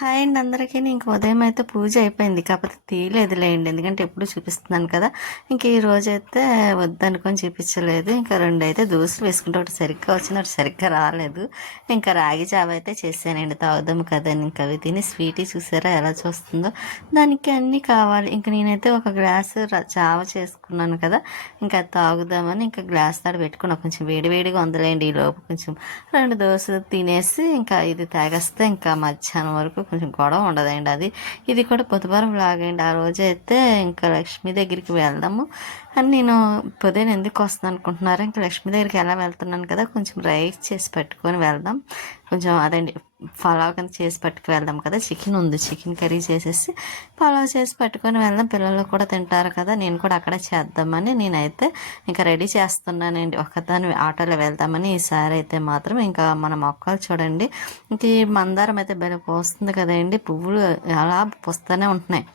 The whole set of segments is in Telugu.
హాయ్ అండి అందరికీ. ఇంక ఉదయం అయితే పూజ అయిపోయింది. కాకపోతే తీయలేదులేండి. ఎందుకంటే ఎప్పుడు చూపిస్తున్నాను కదా. ఇంక ఈ రోజైతే వద్దనుకొని చూపించలేదు. ఇంకా 2 అయితే దోసలు వేసుకుంటే ఒకటి సరిగ్గా వచ్చింది, ఒకటి సరిగ్గా రాలేదు. ఇంకా రాగి జావ అయితే చేశానండి. తాగుదాం కదా అని. ఇంకా అవి తిని స్వీటీ చూసారా ఎలా చూస్తుందో. దానికి అన్నీ కావాలి. ఇంక నేనైతే ఒక గ్లాసు జావ చేసుకున్నాను కదా. ఇంకా అది తాగుదామని ఇంకా గ్లాస్ తాడు పెట్టుకున్నా. కొంచెం వేడివేడిగా ఉందిలేండి. ఈ లోపు కొంచెం 2 దోసలు తినేసి ఇంకా ఇది తాగేస్తే ఇంకా మధ్యాహ్నం వరకు కొంచెం గొడవ ఉండదండి. ఇది కూడా బుధవారం లాగండి. ఆ రోజు అయితే ఇంకా లక్ష్మి దగ్గరికి వెళ్దాము అని నేను పొద్దున ఎందుకు వస్తున్నాను అనుకుంటున్నారు. ఇంకా లక్ష్మి దగ్గరికి ఎలా వెళ్తున్నాను కదా, కొంచెం రైస్ చేసి పెట్టుకొని వెళ్దాం. కొంచెం అదండి పలావ్ కింద చేసి పట్టుకు వెళ్దాం కదా. చికెన్ ఉంది, చికెన్ కర్రీ చేసేసి పలావ్ చేసి పట్టుకొని వెళ్దాం. పిల్లలు కూడా తింటారు కదా, నేను కూడా అక్కడే చేద్దామని నేనైతే ఇంకా రెడీ చేస్తున్నానండి. ఒక్కదాన్ని ఆటోలో వెళ్దామని. ఈసారి అయితే మాత్రం ఇంకా మన మొక్కలు చూడండి. ఇంక ఈ మందారం అయితే భలే పోస్తుంది కదండి. పువ్వులు అలా పూస్తూనే ఉంటున్నాయి.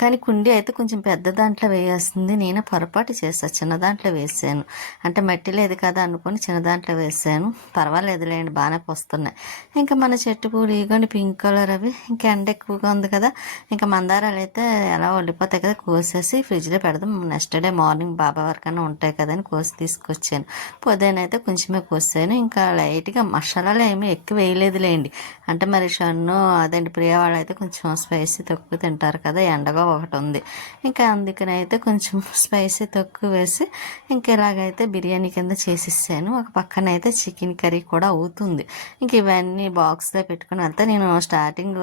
కానీ కుండీ అయితే కొంచెం పెద్ద దాంట్లో వేయాల్సింది. నేను పొరపాటు చేశాను, చిన్న దాంట్లో వేసాను. అంటే మట్టి లేదు కదా అనుకొని చిన్న దాంట్లో వేసాను. పర్వాలేదులేండి, బాగానే పోస్తున్నాయి. ఇంకా మన చెట్టు పూలు ఇగోండి పింక్ కలర్ అవి. ఇంకా ఎండ ఎక్కువగా ఉంది కదా. ఇంకా మందారాలు అయితే ఎలా వండిపోతాయి కదా, కోసేసి ఫ్రిడ్జ్లో పెడదాం. నెక్స్ట్ డే మార్నింగ్ బాబా వరకన్నా ఉంటాయి కదా అని కోసి తీసుకొచ్చాను. పొద్దునైతే కొంచెమే కోసాను. ఇంకా లైట్గా మసాలాలు ఏమీ ఎక్కువ వేయలేదులేండి. అంటే మరి షన్ను అదేంటి ప్రియ వాళ్ళు అయితే కొంచెం స్పైసీ తక్కువ తింటారు కదా, ఎండగా ఒకటి ఉంది. ఇంకా అందుకని అయితే కొంచెం స్పైసీ తక్కువ వేసి ఇంక ఇలాగైతే బిర్యానీ కింద చేసిస్తాను. ఒక పక్కన అయితే చికెన్ కర్రీ కూడా అవుతుంది. ఇంక ఇవన్నీ బాక్స్లో పెట్టుకుని వెళ్తే నేను స్టార్టింగ్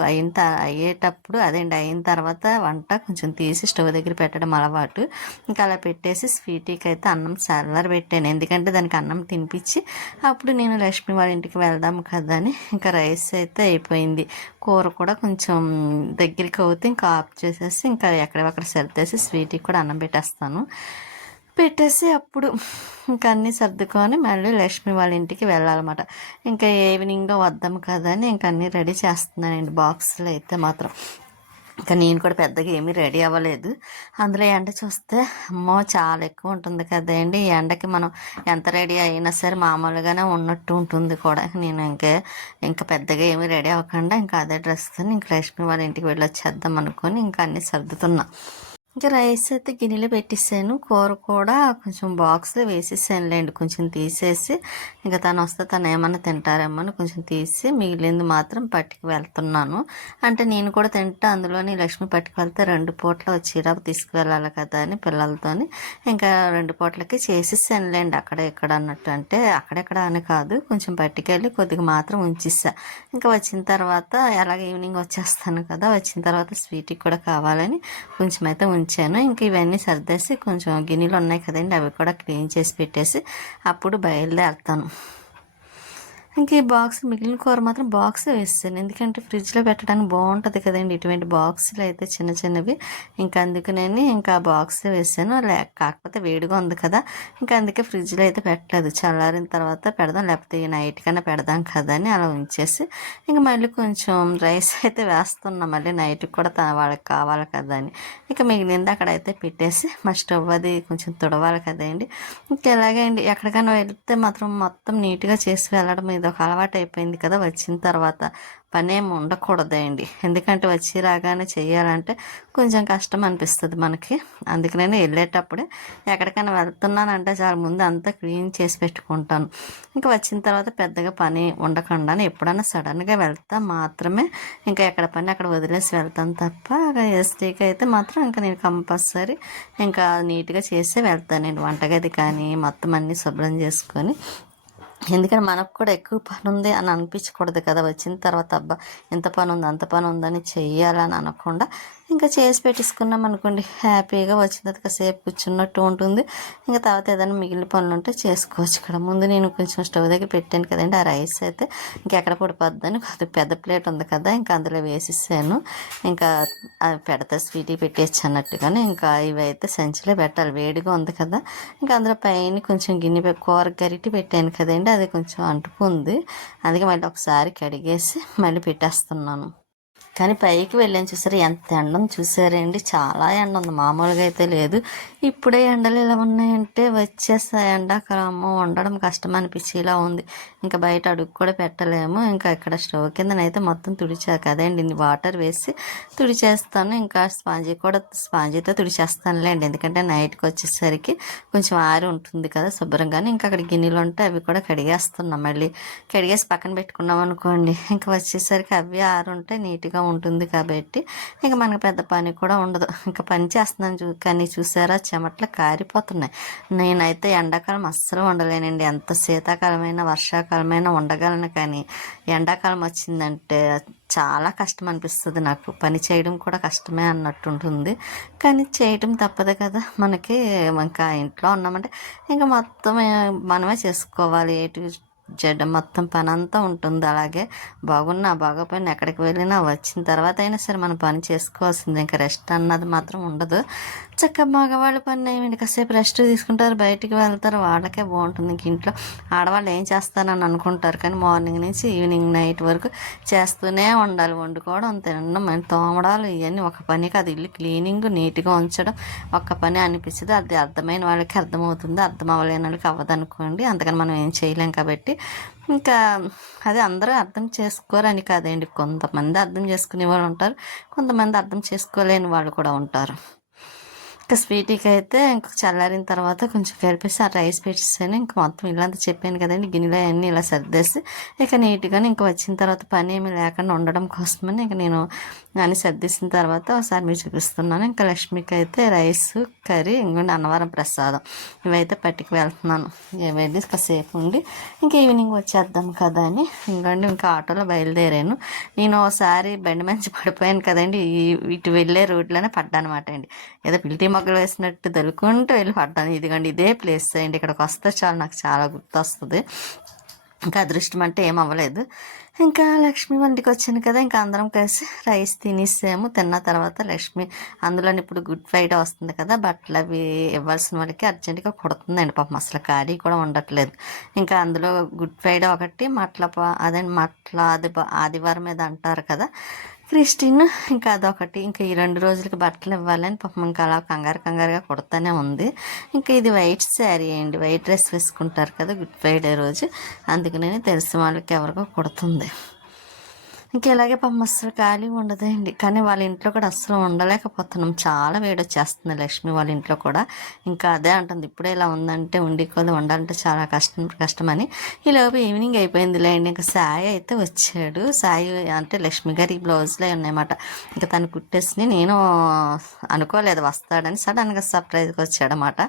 అయ్యేటప్పుడు అదేంటి అయిన తర్వాత వంట కొంచెం తీసి స్టవ్ దగ్గర పెట్టడం అలవాటు. ఇంకా అలా పెట్టేసి స్వీటీకి అయితే అన్నం పెట్టాను. ఎందుకంటే దానికి అన్నం తినిపించి అప్పుడు నేను లక్ష్మి వాళ్ళ ఇంటికి వెళ్దాం కదా అని. ఇంకా రైస్ అయితే అయిపోయింది. కూర కూడా కొంచెం దగ్గరికి అవుతే ఇంకా ఆఫ్ చేసేసి ఇంకా ఎక్కడెక్కడ సర్దేసి స్వీట్కి కూడా అన్నం పెట్టేసి అప్పుడు ఇంకా అన్నీ సర్దుకొని మళ్ళీ లక్ష్మి వాళ్ళ ఇంటికి వెళ్ళాలన్నమాట. ఇంకా ఈవినింగ్గా వద్దాం కదా అని ఇంకా అన్నీ రెడీ చేస్తున్నానండి. బాక్స్లో అయితే మాత్రం ఇంకా నేను కూడా పెద్దగా ఏమీ రెడీ అవ్వలేదు. అందులో ఎండ చూస్తే అమ్మో చాలా ఎక్కువ ఉంటుంది కదండి. ఈ ఎండకి మనం ఎంత రెడీ అయినా సరే మామూలుగానే ఉన్నట్టు ఉంటుంది కూడా. నేను ఇంకా పెద్దగా ఏమీ రెడీ అవ్వకుండా ఇంకా అదే డ్రెస్తో ఇంక లక్ష్మి వాళ్ళ ఇంటికి వెళ్ళి వచ్చేద్దాం అనుకొని ఇంకా అన్నీ సర్దుతున్నా. ఇంకా రైస్ అయితే గిన్నెలో పెట్టేసాను. కూర కూడా కొంచెం బాక్స్లో వేసేసానులేండి. కొంచెం తీసేసి ఇంకా తను వస్తే తను ఏమన్నా తింటారేమో అని కొంచెం తీసి మిగిలింది మాత్రం పట్టుకు వెళ్తున్నాను. అంటే నేను కూడా తింటా, అందులోని లక్ష్మి పట్టుకు వెళ్తే 2 పూట్ల వచ్చేటప్పుడు తీసుకువెళ్ళాలి కదా అని పిల్లలతోని ఇంకా 2 పూట్లకి చేసేసానులేండి. అక్కడ ఇక్కడ అన్నట్టు, అంటే అక్కడెక్కడ అని కాదు, కొంచెం పట్టుకెళ్ళి కొద్దిగా మాత్రం ఉంచేసా. ఇంకా వచ్చిన తర్వాత ఎలాగ ఈవినింగ్ వచ్చేస్తాను కదా, వచ్చిన తర్వాత స్వీట్కి కూడా కావాలని కొంచెం అయితే ఉంచాను. ఇంక ఇవన్నీ సర్దేసి కొంచెం గిన్నెలు ఉన్నాయి కదండి, అవి కూడా క్లీన్ చేసి పెట్టేసి అప్పుడు బయలుదేరుతాను. ఇంక ఈ బాక్స్ మిగిలిన కూర మాత్రం బాక్స్ వేస్తాను. ఎందుకంటే ఫ్రిడ్జ్లో పెట్టడానికి బాగుంటుంది కదండి ఇటువంటి బాక్సులు అయితే చిన్న చిన్నవి. ఇంకా అందుకనే ఇంకా బాక్స్ వేసాను. కాకపోతే వేడిగా ఉంది కదా, ఇంకా అందుకే ఫ్రిడ్జ్లో అయితే పెట్టలేదు. చల్లారిన తర్వాత పెడదాం, లేకపోతే ఈ నైట్ కన్నా పెడదాం కదా అని అలా ఉంచేసి ఇంకా మళ్ళీ కొంచెం రైస్ అయితే వేస్తున్నాం. మళ్ళీ నైట్కి కూడా వాళ్ళకి కావాలి కదా అని. ఇంకా మిగిలింది అక్కడైతే పెట్టేసి మా స్టవ్ అది కొంచెం తుడవాలి కదండి. ఇంకా ఎలాగే అండి, ఎక్కడికైనా వెళ్తే మాత్రం మొత్తం నీట్గా చేసి వెళ్ళడం ఇది ఒక అలవాటు అయిపోయింది కదా. వచ్చిన తర్వాత పని ఏమి ఉండకూడదండి. ఎందుకంటే వచ్చి రాగానే చేయాలంటే కొంచెం కష్టం అనిపిస్తుంది మనకి. అందుకనే వెళ్ళేటప్పుడే ఎక్కడికైనా వెళ్తున్నానంటే చాలా ముందు అంతా క్లీన్ చేసి పెట్టుకుంటాను. ఇంకా వచ్చిన తర్వాత పెద్దగా పని ఉండకుండా ఎప్పుడైనా సడన్గా వెళ్తా మాత్రమే ఇంకా ఎక్కడ పని అక్కడ వదిలేసి వెళ్తాను తప్ప ఎస్టీకి అయితే మాత్రం ఇంకా నేను కంపల్సరీ ఇంకా నీట్గా చేసే వెళ్తానండి. వంటగది కానీ మొత్తం అన్నీ శుభ్రం చేసుకొని. ఎందుకంటే మనకు కూడా ఎక్కువ పని ఉంది అని అనిపించకూడదు కదా. వచ్చిన తర్వాత అబ్బా ఎంత పని ఉంది అంత పని ఉందని చెయ్యాలని అనకుండా ఇంకా చేసి పెట్టేసుకున్నాం అనుకోండి, హ్యాపీగా వచ్చిన తర్వాత కాసేపు కూర్చున్నట్టు ఉంటుంది. ఇంకా తర్వాత ఏదైనా మిగిలిన పనులు ఉంటే చేసుకోవచ్చు. ఇక్కడ ముందు నేను కొంచెం స్టవ్ దగ్గర పెట్టాను కదండి, ఆ రైస్ అయితే ఇంకెక్కడ పడిపోద్దని కొద్దిగా పెద్ద ప్లేట్ ఉంది కదా ఇంకా అందులో వేసేసాను. ఇంకా అది పెడతా స్వీటీ పెట్టేసి అన్నట్టుగానే. ఇంకా ఇవైతే సంచిలో పెట్టాలి, వేడిగా ఉంది కదా. ఇంకా అందులో పైన కొంచెం గిన్నె కూర గరిటి పెట్టాను కదండి, అది కొంచెం అంటుకుంది. అందుకే మళ్ళీ ఒకసారి కడిగేసి మళ్ళీ పెట్టేస్తున్నాను. కానీ పైకి వెళ్ళాను చూసారు, ఎంత ఎండను చూసారండి, చాలా ఎండ ఉంది, మామూలుగా అయితే లేదు. ఇప్పుడే ఎండలు ఇలా ఉన్నాయంటే వచ్చేస్తా ఎండాకాలం ఉండడం కష్టం అనిపించేలా ఉంది. ఇంకా బయట అడుగు కూడా పెట్టలేము. ఇంకా ఇక్కడ స్టవ్ కిందనైతే మొత్తం తుడిచా కదండి, వాటర్ వేసి తుడిచేస్తాను. ఇంకా స్పాంజీతో తుడిచేస్తానులేండి, ఎందుకంటే నైట్కి వచ్చేసరికి కొంచెం ఆరి ఉంటుంది కదా శుభ్రంగానే. ఇంకా అక్కడ గిన్నెలు ఉంటే అవి కూడా కడిగేస్తున్నాం, మళ్ళీ కడిగేసి పక్కన పెట్టుకున్నాం అనుకోండి, ఇంకా వచ్చేసరికి అవి ఆరుంటే నీట్గా ఉంటుంది కాబట్టి ఇంకా మనకు పెద్ద పని కూడా ఉండదు. ఇంకా పని చేస్తున్నాను కానీ చూసారా చెమట్లు కారిపోతున్నాయి. నేనైతే ఎండాకాలం అస్సలు ఉండలేనండి, ఎంత శీతాకాలమైన వర్షాకాలమైన ఉండగలను, కానీ ఎండాకాలం వచ్చిందంటే చాలా కష్టం అనిపిస్తుంది నాకు. పని చేయడం కూడా కష్టమే అన్నట్టు ఉంటుంది, కానీ చేయటం తప్పదు కదా మనకి. ఇంకా ఇంట్లో ఉన్నామంటే ఇంకా మొత్తం మనమే చేసుకోవాలి, జడ్డ మొత్తం పని అంతా ఉంటుంది. అలాగే బాగున్నా బాగోపోయినా ఎక్కడికి వెళ్ళినా వచ్చిన తర్వాత అయినా సరే మనం పని చేసుకోవాల్సిందే, ఇంకా రెస్ట్ అన్నది మాత్రం ఉండదు. చక్కగా మగవాళ్ళు పని ఏమిటి, కాసేపు రెస్ట్ తీసుకుంటారు, బయటికి వెళ్తారు, వాళ్ళకే బాగుంటుంది. ఇంక ఇంట్లో ఆడవాళ్ళు ఏం చేస్తానని అనుకుంటారు, కానీ మార్నింగ్ నుంచి ఈవినింగ్ నైట్ వరకు చేస్తూనే ఉండాలి. వండుకోవడం, తినడం, తోమడాలు, ఇవన్నీ ఒక పని కాదు. ఇల్లు క్లీనింగ్ నీట్గా ఉంచడం ఒక్క పని అనిపించదు. అది అర్థమైన వాళ్ళకి అర్థమవుతుంది, అర్థం అవ్వలేని వాళ్ళకి అవ్వదనుకోండి. అందుకని మనం ఏం చేయలేం కాబట్టి ఇంకా అది అందరూ అర్థం చేసుకోరని కాదండి, కొంతమంది అర్థం చేసుకునే వాళ్ళు ఉంటారు, కొంతమంది అర్థం చేసుకోలేని వాళ్ళు కూడా ఉంటారు. ఇంకా స్వీట్కి అయితే ఇంక చల్లారిన తర్వాత కొంచెం కలిపేసి ఆ రైస్ పెట్టేసాను. ఇంక మొత్తం ఇల్లంతా చెప్పాను కదండి, గిన్నెలో అన్నీ ఇలా సర్దేసి ఇక నీట్గానే ఇంక వచ్చిన తర్వాత పని ఏమీ లేకుండా ఉండడం కోసమని ఇంక నేను అన్నీ సర్దేసిన తర్వాత ఒకసారి మీరు చూపిస్తున్నాను. ఇంకా లక్ష్మికి అయితే రైస్, కర్రీ, ఇంకోండి అన్నవరం ప్రసాదం ఇవైతే పట్టుకు వెళ్తున్నాను. వెళ్ళి కాసేపు ఉండి ఇంక ఈవినింగ్ వచ్చేద్దాం కదా అని ఇంకోండి ఇంకా ఆటోలో బయలుదేరాను. నేను ఒకసారి బండి మంచి పడిపోయాను కదండి, ఇటు వెళ్ళే రోడ్లోనే పడ్డానమాట అండి. ఏదో పిల్టీ మొగ్గలు వేసినట్టు దొరుకుంటూ వెళ్ళి పడ్డాను. ఇదిగోండి ఇదే ప్లేస్ అండి, ఇక్కడికి వస్తే చాలు నాకు చాలా గుర్తొస్తుంది. ఇంకా అదృష్టం అంటే ఏం అవ్వలేదు. ఇంకా లక్ష్మి వంటికి వచ్చాను కదా, ఇంకా అందరం కలిసి రైస్ తినేసాము. తిన్న తర్వాత లక్ష్మి అందులో ఇప్పుడు గుడ్ ఫ్రైడే వస్తుంది కదా, బట్టలు అవి ఇవ్వాల్సిన వాళ్ళకి అర్జెంటుగా కుడుతుందండి పాపం, అసలు ఖాళీ కూడా ఉండట్లేదు. ఇంకా అందులో గుడ్ ఫ్రైడే ఒకటి ఆదివారం మీద అంటారు కదా క్రిస్టిన్, ఇంకా అదొకటి. ఇంకా ఈ 2 రోజులకి బట్టలు ఇవ్వాలని పాపం ఇంకా అలా కంగారుగా కుడతానే ఉంది. ఇంకా ఇది వైట్ శారీ అండి, వైట్ డ్రెస్ వేసుకుంటారు కదా గుడ్ ఫ్రైడే రోజు, అందుకనే తెలిసిన వాళ్ళకి ఎవరికో కుడుతుంది. ఇంక ఇలాగే పాపం అస్సలు ఖాళీ ఉండదండి, కానీ వాళ్ళ ఇంట్లో కూడా అస్సలు ఉండలేకపోతున్నాం, చాలా వేడొచ్చేస్తుంది లక్ష్మి వాళ్ళ ఇంట్లో కూడా. ఇంకా అదే అంటుంది, ఇప్పుడే ఇలా ఉందంటే కొద్ది ఉండాలంటే చాలా కష్టమని. ఈలోపు ఈవినింగ్ అయిపోయిందిలే అండి. ఇంకా సాయి అయితే వచ్చాడు. సాయి అంటే లక్ష్మి గారి బ్లౌజ్లే ఉన్నాయన్నమాట, ఇంకా తను కుట్టేసి నేను అనుకోలేదు వస్తాడని, సడన్గా సర్ప్రైజ్గా వచ్చాడనమాట.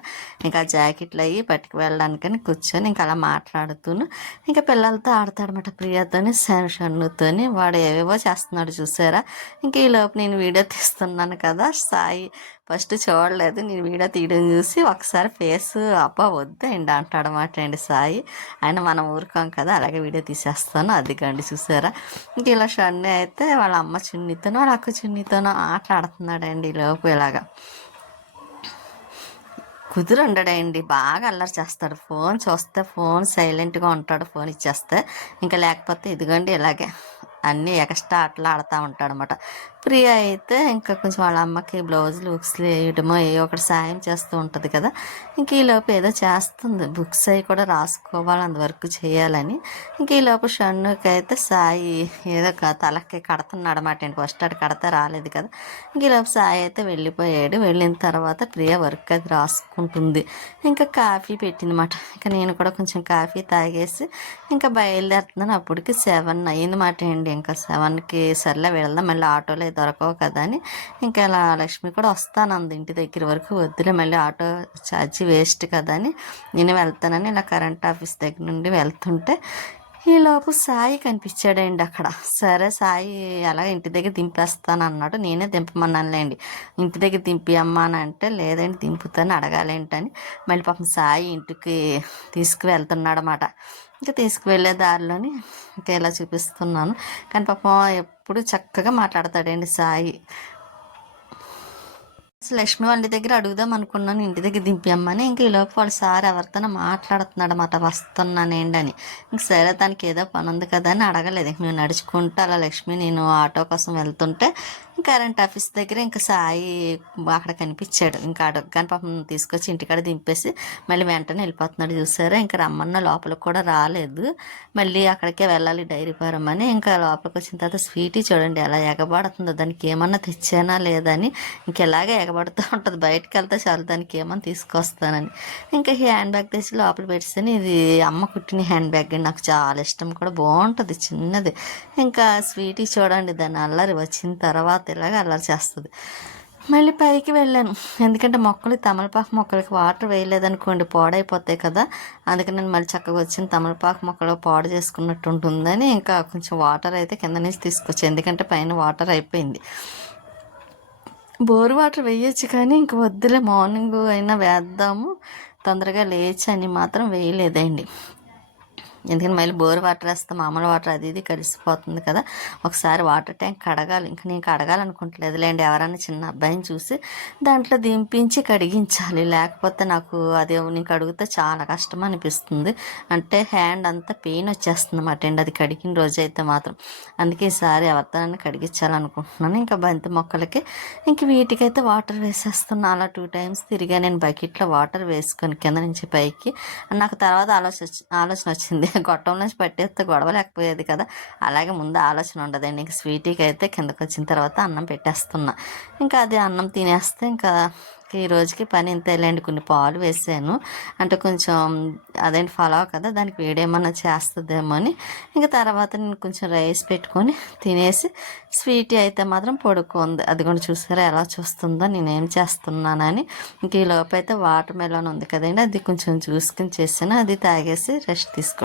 ఇంకా జాకెట్లు అయ్యి పట్టుకు వెళ్ళడానికని కూర్చొని ఇంకా అలా మాట్లాడుతూను ఇంకా పిల్లలతో ఆడతాడనమాట, ప్రియాతోని షన్నుతోని. వాడు ఏవేవో చేస్తున్నాడు చూసారా. ఇంక ఈ లోపు నేను వీడియో తీస్తున్నాను కదా, సాయి ఫస్ట్ చూడలేదు, నేను వీడియో తీయడం చూసి ఒకసారి ఫేస్ అబ్బా వద్దండి అంటాడనమాట అండి సాయి. ఆయన మనం ఊరుకోం కదా, అలాగే వీడియో తీసేస్తాను. అదిగండి చూసారా. ఇంక ఇలా షన్ను అయితే వాళ్ళ అమ్మ చున్నీతోనో వాళ్ళ అక్క చున్నీతోనో ఆట ఆడుతున్నాడండి ఈ లోపు. ఇలాగా కుదురుండడండి, బాగా అల్లరి చేస్తాడు. ఫోన్ చూస్తే ఫోన్ సైలెంట్గా ఉంటాడు, ఫోన్ ఇచ్చేస్తే. ఇంకా లేకపోతే ఇదిగోండి ఇలాగే అన్నీ ఎక్స్ట్రా ఆటలు ఆడుతూ ఉంటాడు అనమాట. ప్రియ అయితే ఇంకా కొంచెం వాళ్ళ అమ్మకి బ్లౌజులు బుక్స్లు వేయడమో ఏ ఒకటి సాయం చేస్తూ ఉంటుంది కదా. ఇంక ఈలోపు ఏదో చేస్తుంది, బుక్స్ అవి కూడా రాసుకోవాలి, అంత వర్క్ చేయాలని. ఇంక ఈలోపు షన్నుకి అయితే సాయి ఏదో తలకి కడుతున్నాడు అనమాట అండి, ఫస్ట్ అటు కడితే రాలేదు కదా. ఇంక ఈలోపు సాయి అయితే వెళ్ళిపోయాడు. వెళ్ళిన తర్వాత ప్రియ వర్క్ అది రాసుకుంటుంది. ఇంకా కాఫీ పెట్టిందన్నమాట. ఇంకా నేను కూడా కొంచెం కాఫీ తాగేసి ఇంకా బయలుదేరుతున్నాను. అప్పటికి 7 అయ్యిందన్నమాట అండి. ఇంకా 7కి సర్లే వెళ్దాం, మళ్ళీ ఆటోలో దొరకవు కదా అని ఇంకా ఇలా లక్ష్మి కూడా వస్తానంది ఇంటి దగ్గర వరకు. వద్దులే మళ్ళీ ఆటో ఛార్జీ వేస్ట్ కదా అని నేను వెళ్తానని ఇలా కరెంట్ ఆఫీస్ దగ్గర నుండి వెళ్తుంటే ఈలోపు సాయి కనిపించాడండి అక్కడ. సరే సాయి అలా ఇంటి దగ్గర దింపేస్తాను అన్నాడు, నేనే దింపమన్నానులేండి. ఇంటి దగ్గర దింపి అమ్మా అని అంటే లేదండి దింపుతాను అడగాలేంటని మళ్ళీ పాపం సాయి ఇంటికి తీసుకువెళ్తున్నాడు అన్నమాట. ఇంకా తీసుకువెళ్ళే దారిలోని ఇంకా ఇలా చూపిస్తున్నాను, కానీ పాపం ఎప్పుడు చక్కగా మాట్లాడతాడండి సాయి. అసలు లక్ష్మి వాళ్ళ దగ్గర అడుగుదాం అనుకున్నాను ఇంటి దగ్గర దింపమ్మని. ఇంక ఈలోపు వాళ్ళ సార్ ఎవరితోనో మాట్లాడుతున్నాడు అన్నమాట, వస్తున్నానేంటి అని. ఇంక సరే తనకి ఏదో పని ఉంది కదా అని అడగలేదు. ఇంక మేము నడుచుకుంటూ అలా లక్ష్మి నేను ఆటో కోసం వెళ్తుంటే కరెంట్ ఆఫీస్ దగ్గర ఇంకా సాయి అక్కడ కనిపించాడు. ఇంకా అడగగానే పాపం తీసుకొచ్చి ఇంటికాడ దింపేసి మళ్ళీ వెంటనే వెళ్ళిపోతున్నాడు. చూసారా, ఇంకా రమ్మన్న లోపలికి కూడా రాలేదు. మళ్ళీ అక్కడికే వెళ్ళాలి డైరీ ఫారం అని. ఇంకా లోపలికి వచ్చిన తర్వాత స్వీటీ చూడండి ఎలా ఎగబడుతుందో, దానికి ఏమన్నా తెచ్చానా లేదని ఇంకెలాగే ఎగబడుతూ ఉంటుంది. బయటకు వెళ్తే చాలు దానికి ఏమన్నా తీసుకొస్తానని. ఇంకా హ్యాండ్ బ్యాగ్ తెచ్చి లోపల పెట్టేసి, ఇది అమ్మ కుట్టిన హ్యాండ్ బ్యాగ్ అండి, నాకు చాలా ఇష్టం కూడా, బాగుంటుంది చిన్నది. ఇంకా స్వీటీ చూడండి దాని అల్లరి వచ్చిన తర్వాత ఇలాగ అల్లరి చేస్తుంది. మళ్ళీ పైకి వెళ్ళాను, ఎందుకంటే మొక్కలు తమలపాకు మొక్కలకి వాటర్ వేయలేదనుకోండి పాడైపోతాయి కదా. అందుకని నేను మళ్ళీ చక్కగా వచ్చిన తమలపాకు మొక్కలు పాడు చేసుకున్నట్టు ఉంటుందని ఇంకా కొంచెం వాటర్ అయితే కింద నుంచి తీసుకొచ్చాను, ఎందుకంటే పైన వాటర్ అయిపోయింది. బోర్ వాటర్ వేయచ్చు కానీ ఇంక వద్దులే, మార్నింగ్ అయినా వేద్దాము తొందరగా లేచి అని మాత్రం వేయలేదండి. ఎందుకంటే మళ్ళీ బోర్ వాటర్ వేస్తే మామూలు వాటర్ అది ఇది కలిసిపోతుంది కదా. ఒకసారి వాటర్ ట్యాంక్ కడగాలి. ఇంక నేను కడగాలనుకుంటలేదు లేండి, ఎవరైనా చిన్న అబ్బాయిని చూసి దాంట్లో దింపించి కడిగించాలి. లేకపోతే నాకు అది నేను కడిగితే చాలా కష్టం అనిపిస్తుంది. అంటే హ్యాండ్ అంతా పెయిన్ వచ్చేస్తుంది అన్నమాట అండి అది కడిగిన రోజు అయితే మాత్రం. అందుకే ఈసారి ఎవరితోనైనా కడిగించాలనుకుంటున్నాను. ఇంకా బంతి మొక్కలకి ఇంక వీటికైతే వాటర్ వేసేస్తున్నాను. అలా 2 times తిరిగా నేను బకెట్లో వాటర్ వేసుకొని కింద నుంచి పైకి. నాకు తర్వాత ఆలోచన వచ్చింది, గొట్టం నుంచి పట్టేస్తే గొడవ లేకపోయేది కదా. అలాగే ముందు ఆలోచన ఉండదండి. ఇంక స్వీటీకి అయితే కిందకు వచ్చిన తర్వాత అన్నం పెట్టేస్తున్నా. ఇంకా అది అన్నం తినేస్తే ఇంకా ఈ రోజుకి పని ఇంతేలేండి. కొన్ని పాలు వేసాను, అంటే కొంచెం అదేంటి ఫలావ్ కదా, దానికి వేడేమన్నా చేస్తుందేమో అని. ఇంకా తర్వాత నేను కొంచెం రైస్ పెట్టుకొని తినేసి, స్వీటీ అయితే మాత్రం పడుకుంది. అది కూడా చూసారా ఎలా చూస్తుందో నేనేం చేస్తున్నానని. ఇంక ఈ లోపు అయితే వాటర్ మెలన్ ఉంది కదండి, అది కొంచెం చూసుకుని చేసాను, అది తాగేసి రెస్ట్ తీసుకో.